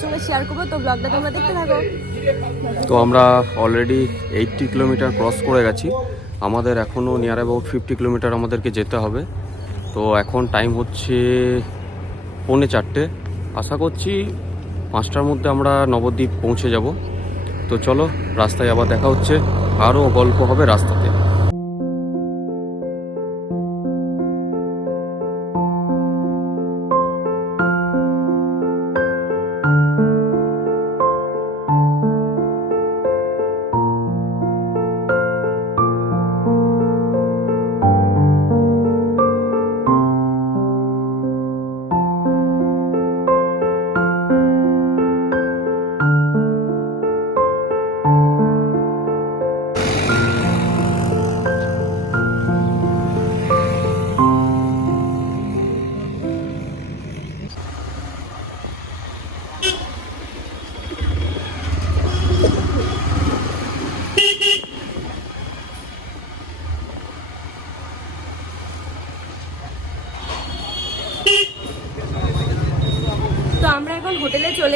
তো তো আমরা অলরেডি এইটটি কিলোমিটার ক্রস করে গেছি। আমাদের এখনও নিয়ার অ্যাবাউট ফিফটি কিলোমিটার আমাদেরকে যেতে হবে। তো এখন টাইম হচ্ছে পৌনে চারটে। আশা করছি পাঁচটার মধ্যে আমরা নবদ্বীপ পৌঁছে যাব। তো চলো, রাস্তায় আবার দেখা হচ্ছে। আরও গল্প হবে রাস্তাতে।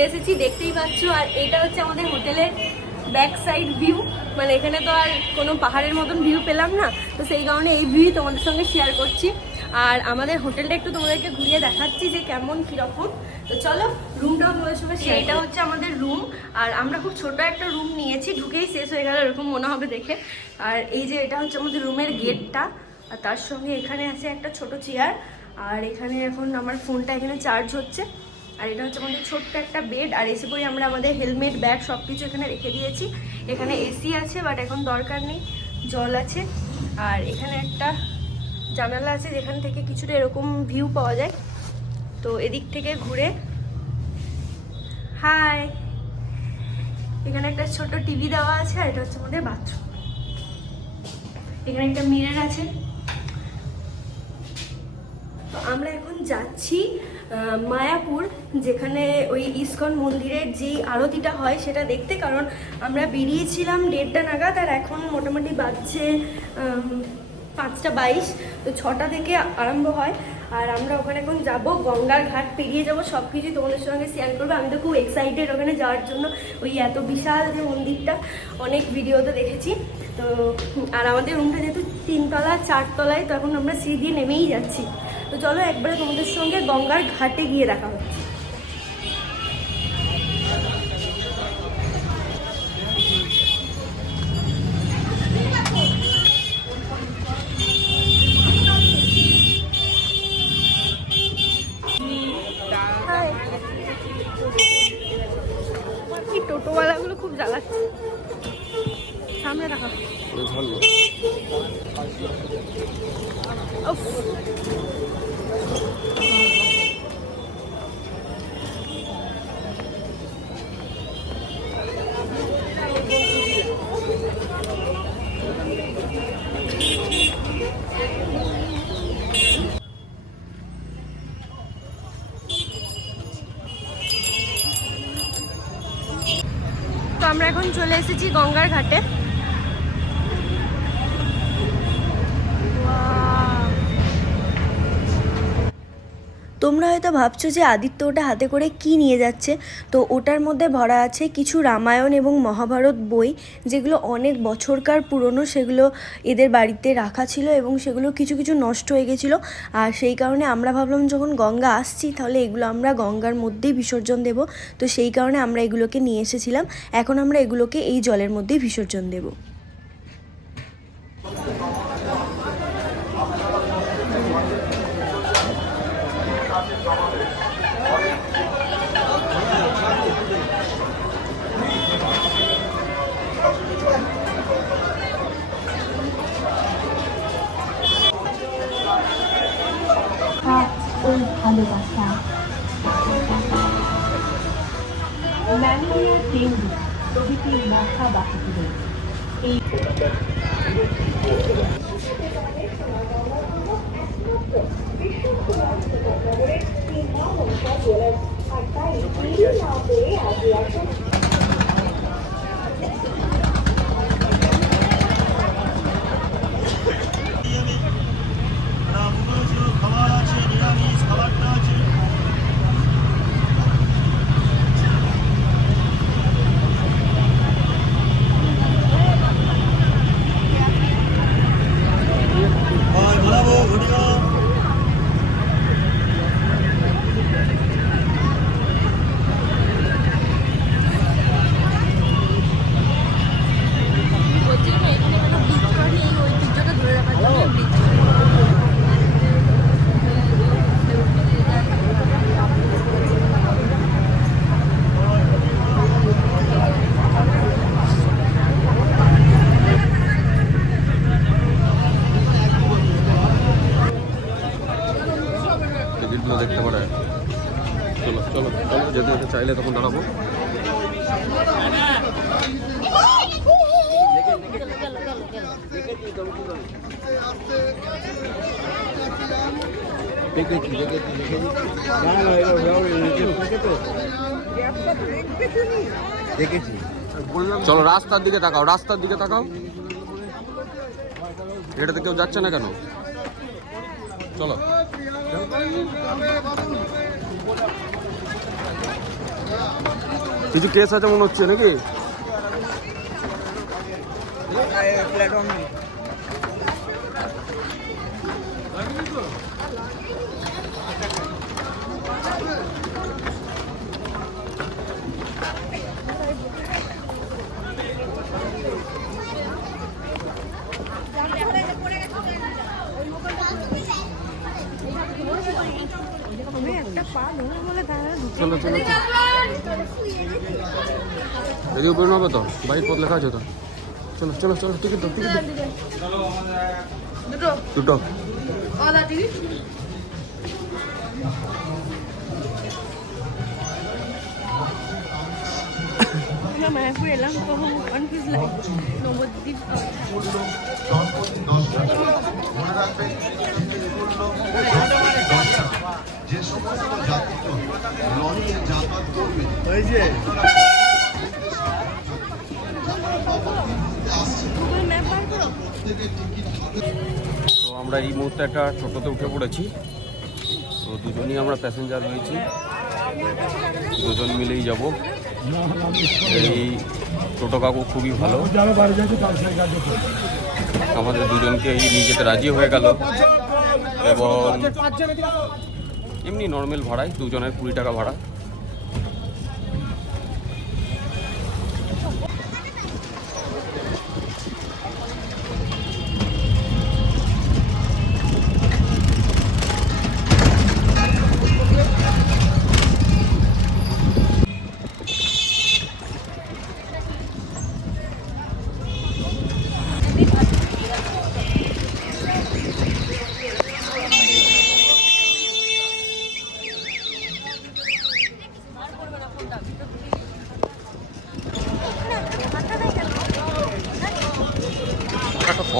এসেছি দেখতেই পাচ্ছ। আর এটা হচ্ছে আমাদের হোটেলের ব্যাক সাইড ভিউ মানে এখানে তো আর কোনো পাহাড়ের মতন ভিউ পেলাম না। তো সেই কারণে এই ভিউ তোমাদের সঙ্গে শেয়ার করছি। আর আমাদের হোটেলটা একটু তোমাদেরকে ঘুরিয়ে দেখাচ্ছি যে কেমন কীরকম। তো চলো রুমটাও তোমাদের সঙ্গে share এটা হচ্ছে আমাদের রুম আর আমরা খুব ছোট একটা রুম নিয়েছি ঢুকেই শেষ হয়ে গেল এরকম মনে হবে দেখে। আর এই যে এটা হচ্ছে আমাদের রুমের গেটটা। আর তার সঙ্গে এখানে আছে একটা ছোট চেয়ার আর এখানে এখন আমার ফোনটা এখানে চার্জ হচ্ছে। আর এটা হচ্ছে আমাদের ছোট্ট একটা বেড আর এসে পরে আমরা আমাদের হেলমেট ব্যাগ সব কিছু এখানে রেখে দিয়েছি। এখানে এসি আছে বাট এখন দরকার নেই, জল আছে। আর এখানে একটা জানালা আছে, যেখান থেকে কিছুটা এরকম ভিউ পাওয়া যায়। তো এদিক থেকে ঘুরে হাই এখানে একটা ছোট টিভি দেওয়া আছে, আর এটা হচ্ছে আমাদের বাথরুম এখানে একটা মিরর আছে। তো আমরা এখন যাচ্ছি মায়াপুর, যেখানে ওই ইস্কন মন্দিরের যে আরতিটা হয় সেটা দেখতে, কারণ আমরা বেরিয়েছিলাম দেড়টা নাগাদ আর এখন মোটামুটি বাজছে পাঁচটা বাইশ, তো ছটা থেকে আরম্ভ হয়। আর আমরা ওখানে এখন যাব, গঙ্গার ঘাট পেরিয়ে যাব সব কিছুই তোমাদের সঙ্গে শেয়ার করব। আমি তো খুব এক্সাইটেড ওখানে যাওয়ার জন্য, ওই এত বিশাল যে মন্দিরটা, অনেক ভিডিওতে দেখেছি। তো, আর আমাদের রুমটা যেহেতু তিনতলা, চারতলায়, তো এখন আমরা সিঁড়ি দিয়ে নেমেই যাচ্ছি। তো চলো একবারে তোমাদের সঙ্গে গঙ্গার ঘাটে গিয়ে দেখা তো আমরা এখন চলে এসেছি গঙ্গার ঘাটে। তোমরা হয়তো ভাবছ যে আদিত্য ওটা হাতে করে কি নিয়ে যাচ্ছে। তো ওটার মধ্যে ভরা আছে কিছু রামায়ণ এবং মহাভারত বই, যেগুলো অনেক বছরকার পুরনো, সেগুলো এদের বাড়িতে রাখা ছিল এবং সেগুলো কিছু কিছু নষ্ট হয়ে গেছিল। আর সেই কারণে আমরা ভাবলাম, যখন গঙ্গা আসছি, তাহলে এগুলো আমরা গঙ্গার মধ্যেই বিসর্জন দেব। তো সেই কারণে আমরা এগুলোকে নিয়ে এসেছিলাম। এখন আমরা এগুলোকে এই জলের মধ্যেই বিসর্জন দেবো। চলো চলো চলো যদি ওটা চাইলে তখন দাঁড়াবো। চলো, রাস্তার দিকে তাকাও, রাস্তার দিকে তাকাও। এটাতে কেউ যাচ্ছে না কেন? চলো। কিছু কেস আছে মনে হচ্ছে নাকি? চলো চলো এদিকে বেরোনো হবে তো বাইক পথ লেখা আছে তো। চলো চলো চলো টিকিট দাও টিকিট দুটো। দুটো। আমরা এলাম তো আমরা এই মুহূর্তে একটা টোটোতে উঠে পড়েছি। তো দুজনই আমরা প্যাসেঞ্জার রয়েছি। দুজন মিলেই যাব। এই টোটো কাকু খুবই ভালো। আমাদের দুজনকে এই নিয়ে যেতে রাজি হয়ে গেল। এবং এমনি নর্মাল ভাড়ায় দুজনের কুড়ি টাকা ভাড়া।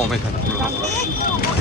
টাকাটা কম এখানে তুলনামূলক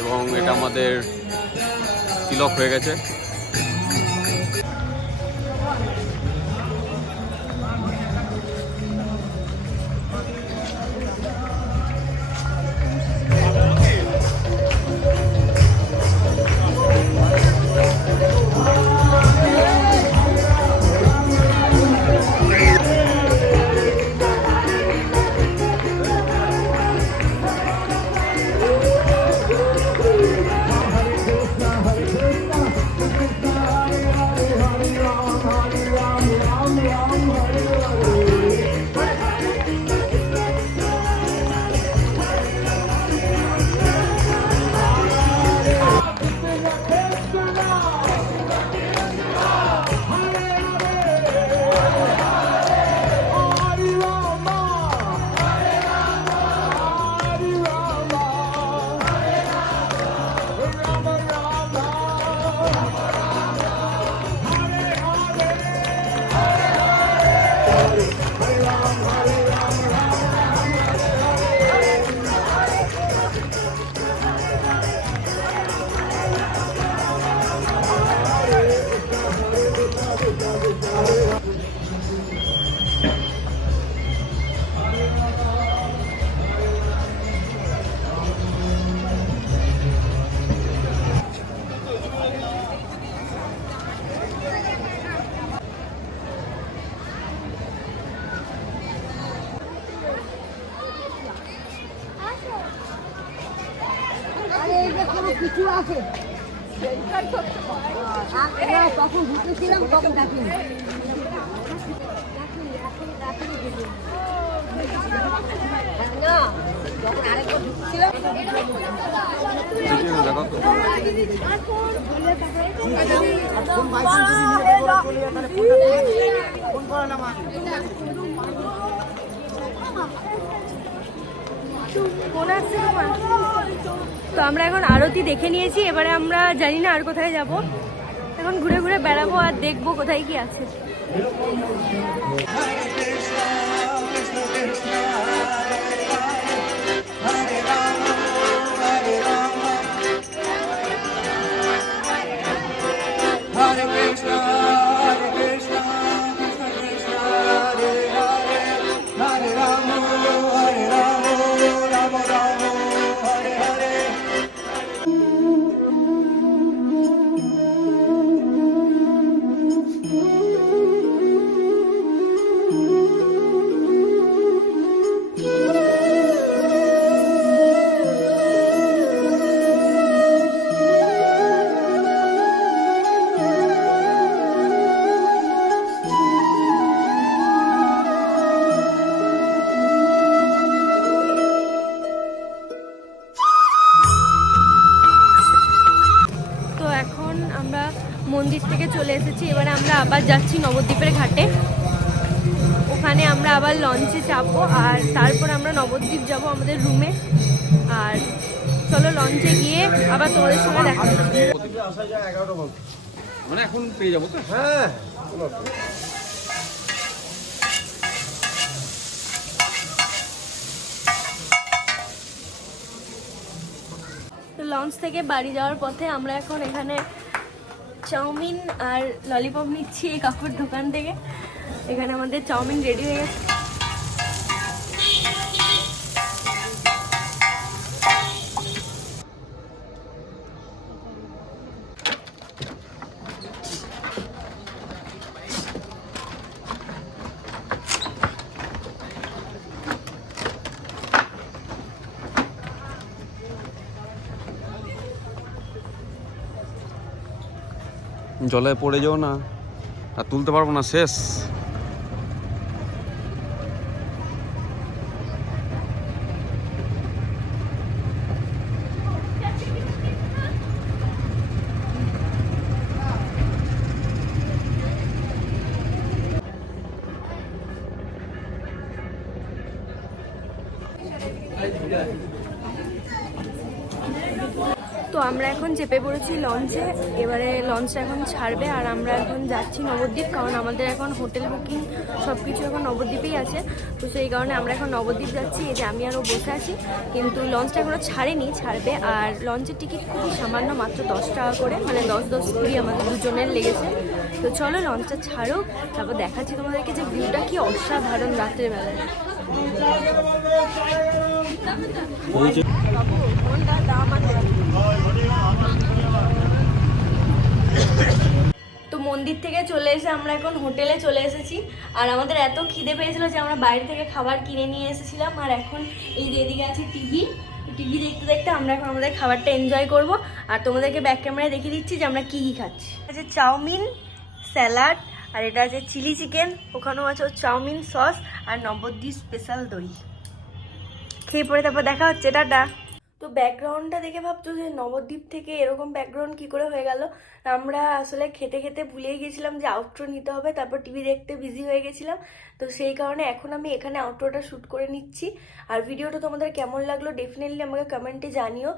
এবং এটা আমাদের তিলক হয়ে গেছে। তখন ঘুরতেছিলাম তখন ডাকিনি না যখন আরেকবার ঢুকছিলাম ফোন আসছে তোমার? তো আমরা এখন আরতি দেখে নিয়েছি এবারে আমরা জানি না আর কোথায় যাব। এখন ঘুরে ঘুরে বেড়াবো আর দেখব কোথায় কি আছে। Hare Krishna, লঞ্চে যাব আর তারপর আমরা নবদ্বীপ যাব আমাদের রুমে আর চলো লঞ্চে গিয়ে আবার তোমাদের সঙ্গে দেখা মানে এখন পেয়ে যাব তো? তো লঞ্চ থেকে বাড়ি যাওয়ার পথে আমরা এখন এখানে চাউমিন আর ললিপপ নিচ্ছি এই কাকুর দোকান থেকে। এখানে আমাদের চাউমিন রেডি হয়ে গেছে। জলে পড়ে যাও না আর তুলতে পারব না শেষ। তো আমরা এখন চেপে পড়েছি লঞ্চে। এবারে লঞ্চটা এখন ছাড়বে আর আমরা এখন যাচ্ছি নবদ্বীপ, কারণ আমাদের এখন হোটেল বুকিং সব কিছু এখন নবদ্বীপেই আছে। তো সেই কারণে আমরা এখন নবদ্বীপ যাচ্ছি, এই যে আমি আরও বসে আছি। কিন্তু লঞ্চটা এখনও ছাড়েনি, ছাড়বে। আর লঞ্চের টিকিট খুবই সামান্য, মাত্র দশ টাকা করে মানে দশ দশ কুড়ি আমাদের দুজনের লেগেছে। তো চলো লঞ্চটা ছাড়ো, তারপর দেখাচ্ছি তোমাদেরকে যে ভিউটা কি অসাধারণ রাত্রের বেলায় তো মন্দির থেকে চলে এসে আমরা এখন হোটেলে চলে এসেছি, আর আমাদের এত খিদে পেয়েছিল যে আমরা বাইরে থেকে খাবার কিনে নিয়ে এসেছিলাম, আর এখন এই এদিকে আছে টিভি টিভি দেখতে দেখতে আমরা এখন আমাদের খাবারটা এনজয় করব, আর তোমাদেরকে ব্যাক ক্যামেরায় দেখিয়ে দিচ্ছি যে আমরা কী কী খাচ্ছি। আছে চাউমিন স্যালাড, আর এটা আছে চিলি চিকেন, ওখানেও আছে চাউমিন সস, আর নবদ্বীপ স্পেশাল দই। খেয়ে পরে তারপর দেখা হচ্ছে, টাটা। তো ব্যাকগ্রাউন্ডটা দেখে ভাবছ যে নবদ্বীপ থেকে এরকম ব্যাকগ্রাউন্ড কি করে হয়ে গেল? আমরা আসলে খেতে খেতে ভুলেই গেছিলাম যে আউটরো নিতে হবে, তারপর টিভি দেখতে বিজি হয়ে গেছিলাম। তো সেই কারণে এখন আমি এখানে আউটরোটা শ্যুট করে নিচ্ছি। আর ভিডিওটা তোমাদের কেমন লাগল ডেফিনেটলি আমাকে কমেন্টে জানিও।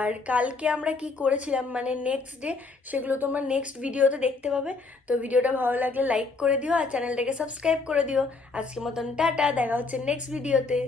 আর কালকে আমরা কি করেছিলাম মানে নেক্সট ডে সেগুলো তোমরা নেক্সট ভিডিওতে দেখতে পাবে। তো ভিডিওটা ভালো লাগলে লাইক করে দিও আর চ্যানেলটাকে সাবস্ক্রাইব করে দিও। আজকের মতন টাটা, দেখা হচ্ছে নেক্সট ভিডিওতে